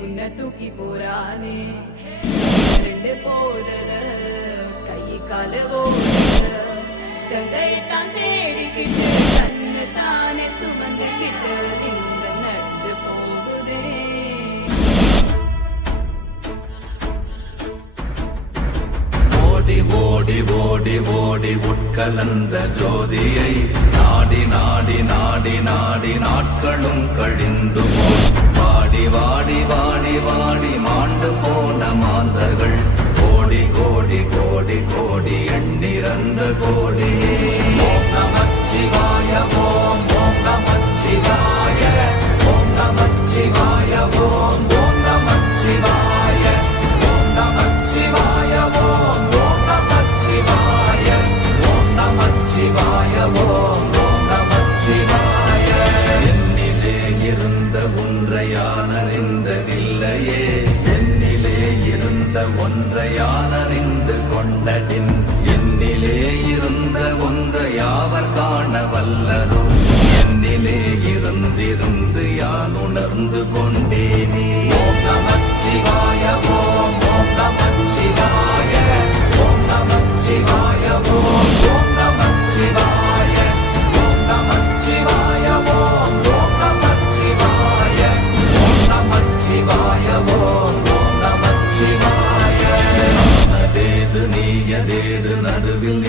உன்னதூக்கி போறானே ரெண்டு போதல கை கால ஓதல கதையை தான் தேடிக்கிட்டு கண்ணு தானே சுமந்துக்கிட்டு லிங்கம் நடந்து போகுதே ஓடி ஓடி ஓடி ஓடி உட்கலந்த ஜோதியை நாடி நாடி நாடி நாடி நாட்களும் கழிந்து வாடி வாடி வாடி வாடி மாண்டு போன மாந்தர்கள். கோடி கோடி கோடி கோடி எண்ணிறந்த கோடியே. உன்றையான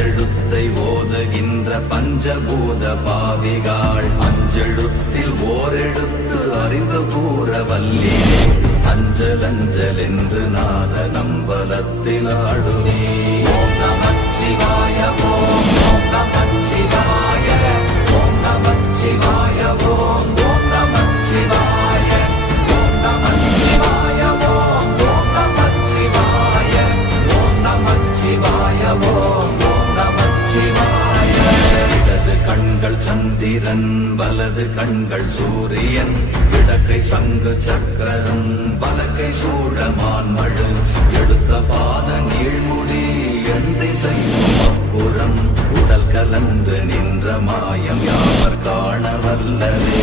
அஞ்செழுத்தை ஓதுகின்ற பஞ்சபூத பாவிகாள். அஞ்செழுத்தில் ஓரெழுத்து அறிந்து கூற வல்லே அஞ்சல் அஞ்சல் என்று நாத நம்பலத்தில் ஆடுவே நமச்சிவாய ஓம் நமச்சிவாய நம்மழு மழு எடுத்த பாத நீழ்முடி எண் திசையும் அப்புறம் உடல் கலந்து நின்ற மாயம் யாவர் காண வல்லரே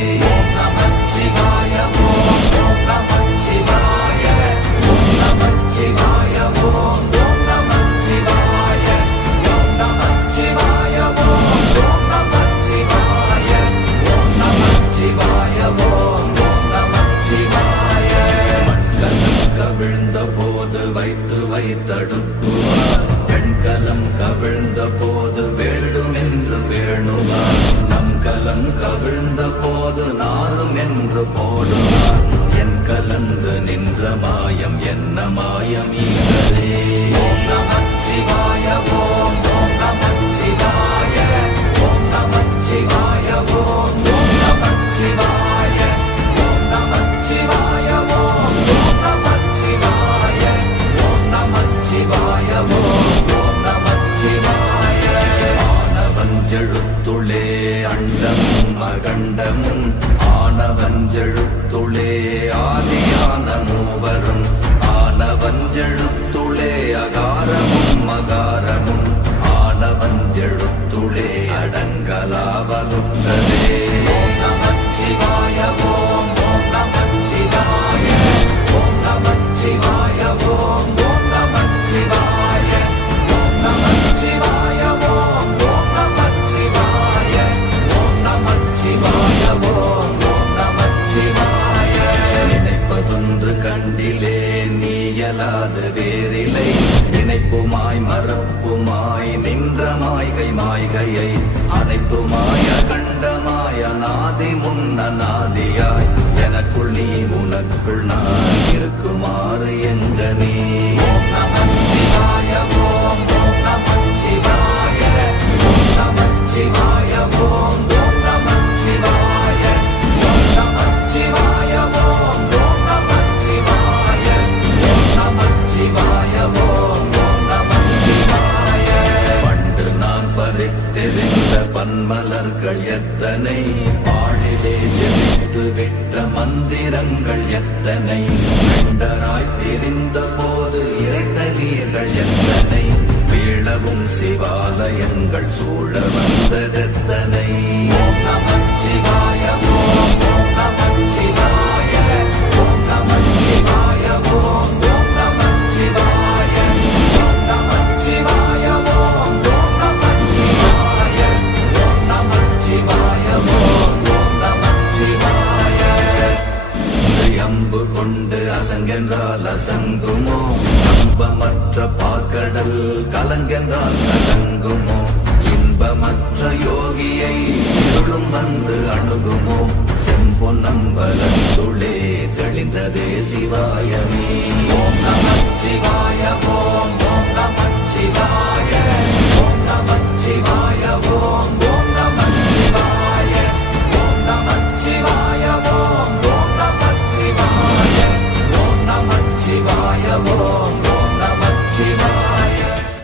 கவிழ்ந்த போது நாரும் என்று போடுவார். என் கலந்து நின்ற மாயம் என்ன மாயம் ஈசரே ஓம் நமச்சிவாய போ நினைப்புமாய் மறப்புமாய் நின்ற மாய்கை மாய்கையை அனைத்துமாய கண்டமாய நாதி முன்ன நாதியாய். எனக்குள் நீ உனக்குள் நான் இருக்குமாறு எங்க நீ? மலர்கள் எத்தனை? பாழிலே ஜெபித்து விட்ட மந்திரங்கள் எத்தனை? கண்டராய் தெரிந்த போது இறைத்த நீர்கள் எத்தனை? வீழவும் சிவாலயங்கள் சூழ வந்ததெத்தனை? ஓம் நமச்சிவாய அசங்கென்றால் அசங்குமோ நம்பமற்ற பாக்கடல் கலங்கென்றால் கலங்குமோ? இன்பமற்ற யோகியை இருளும் வந்து அணுகுமோ? செம்பொன் செம்பொன்னம்பலத்துளே தெளிந்ததே சிவாயமே.